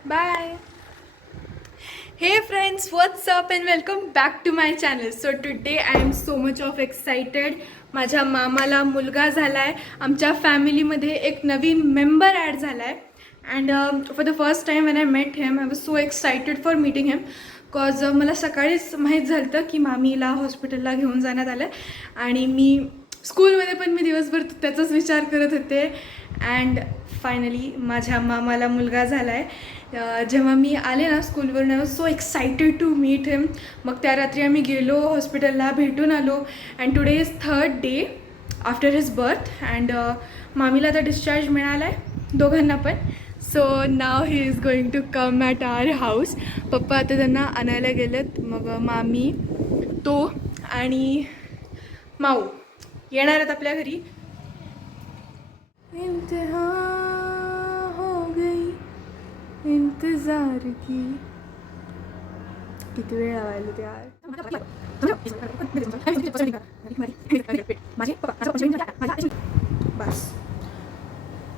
Bye hey friends what's up and welcome back to my channel so today I am so much of excited माझ्या मामाला मुलगा झाला आहे आमच्या फॅमिलीमध्ये एक नवीन मेंबर ॲड झाला आहे and for the first time when I met him I was so excited for meeting him because मला सकाळीच माहीत झालं की मामीला हॉस्पिटलला घेऊन जाण्यात आलं आणि मी स्कूलमध्ये पण मी दिवसभर त्याचाच विचार करत होते. अँड फायनली माझ्या मामाला मुलगा झाला आहे जेव्हा मी आले ना स्कूलवरून I was so excited to meet him मग त्या रात्री आम्ही गेलो हॉस्पिटलला भेटून आलो. And today is third day after his birth and मामीला तर डिस्चार्ज मिळाला आहे दोघांना पण. So now he is going to come at our house पप्पा आता त्यांना आणायला गेलेत. मग मामी तो आणि माऊ येणार आहेत आपल्या घरी. इंतहा हो गई इंतजार की। किती वेळ लावायला ते यार बस.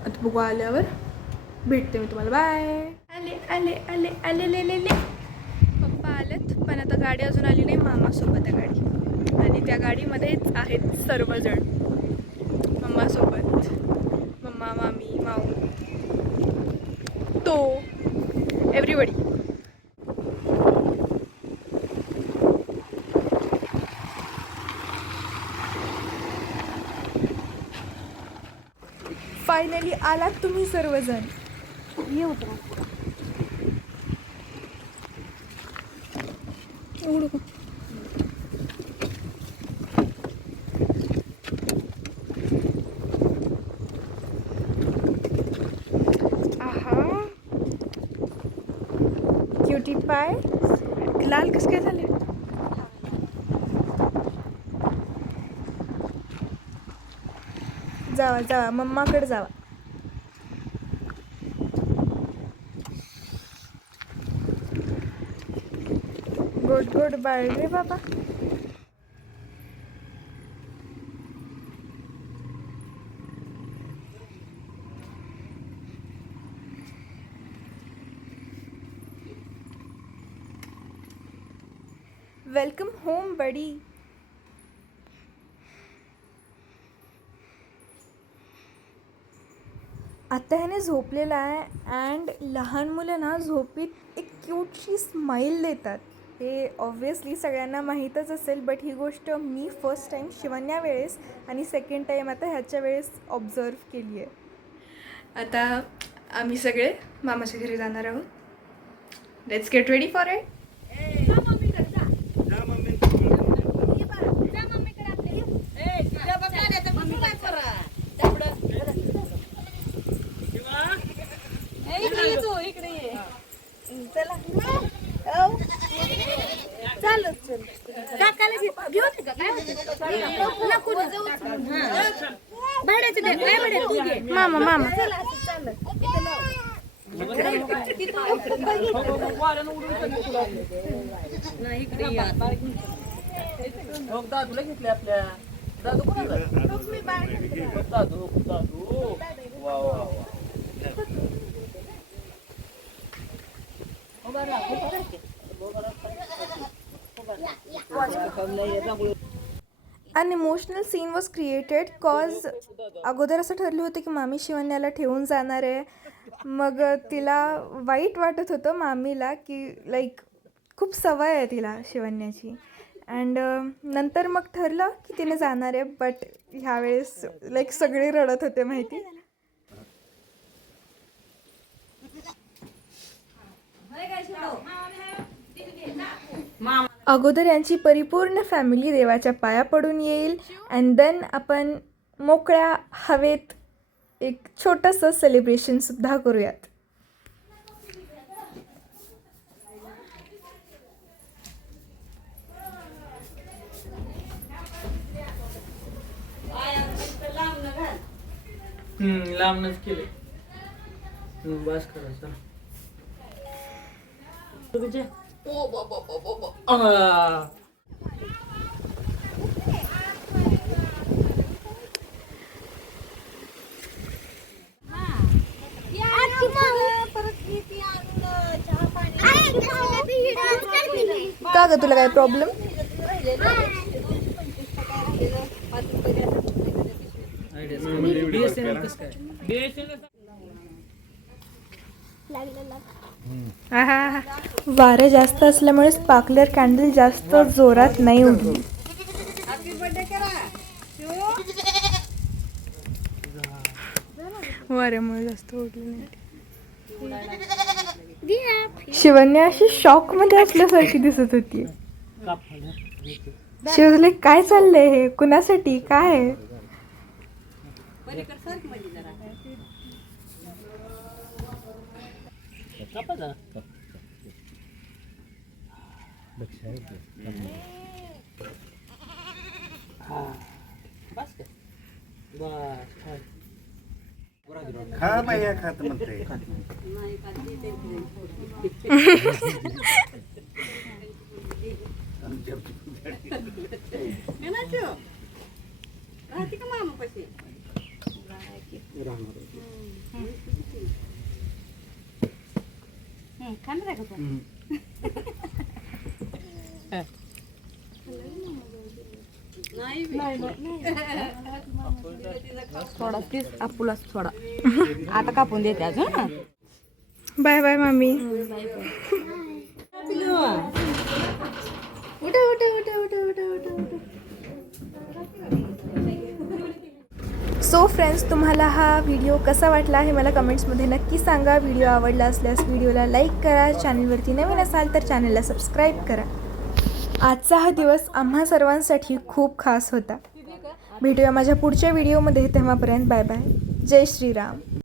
आता बघू आल्यावर भेटते मी तुम्हाला. बाय आले आले आले आले ले ले ले. पप्पा आलेत पण आता गाडी अजून आली नाही मामासोबत आहे गाडी. आणि त्या गाडीमध्येच आहेत सर्वजण. मम्मासोबत मम्मा मामी माऊ तो एव्हरीबडी फायनली आलात तुम्ही सर्वजण. उघडू का? आहा छोटी पाय. लाल कस काय झाले? जावा जावा मम्माकडे जावा. गोड गोड बाळ रे बाबा. Welcome home buddy. आता ह्याने झोपलेला आहे अँड लहान मुलं ना झोपीत एक क्यूटशी स्माईल देतात. हे ऑब्व्हियसली सगळ्यांना माहीतच असेल बट ही गोष्ट मी फर्स्ट टाईम शिवण्या वेळेस आणि सेकंड टाईम आता ह्याच्या वेळेस ऑब्झर्व केली आहे. आता आम्ही सगळे मामाच्या घरी जाणार आहोत. Let's get ready for it मामा मामा. मग दादूला घेतले आपल्या. दादू कोणाला? दादू दादू. An emotional scene was created cause अगोदर असं ठरलं होतं की मामी शिवण्याला ठेवून जाणार आहे. मग तिला वाईट वाटत होतं मामीला की लाईक खूप सवय आहे तिला शिवण्याची. अँड नंतर मग ठरलं की तिने जाणार आहे बट ह्यावेळेस लाईक सगळे रडत होते माहिती? अगोदर यांची परिपूर्ण फॅमिली देवाच्या पाया पडून येईल. अँड देन आपण मोकळ्या हवेत एक छोटंसं सेलिब्रेशनसुद्धा करूयात. लांबनच केले बस करायचं का ग तुला काय प्रॉब्लेम बीएसएनएल कसं काय? बीएसएनएल वारं जास्त असल्यामुळे स्पार्कलर कॅन्डल जास्त जोरात नाही उडली. वाऱ्यामुळे जास्त उडली नाही शिवन्या अशी शॉकमध्ये असल्यासारखी दिसत होती. शिवले काय चाललंय हे? कुणासाठी? काय? आहे? कापा जरा. हा. बस का? बस, हा. खा बाया खात म्हणते थोडा प्लीज आपुलाच थोडा. आता कापून देते अजून. हं? बाय बाय मामी सो फ्रेंड्स तुम्हाला हा व्हिडिओ कसा वाटला हे मला कमेंट्समध्ये नक्की सांगा. व्हिडिओ आवडला असल्यास व्हिडिओला लाईक करा. चॅनलवरती नवीन असाल तर चॅनलला सबस्क्राईब करा. आजचा हा दिवस आम्हा सर्वांसाठी खूप खास होता. भेटूया माझ्या पुढच्या व्हिडिओमध्ये तेव्हापर्यंत बाय बाय जय श्रीराम.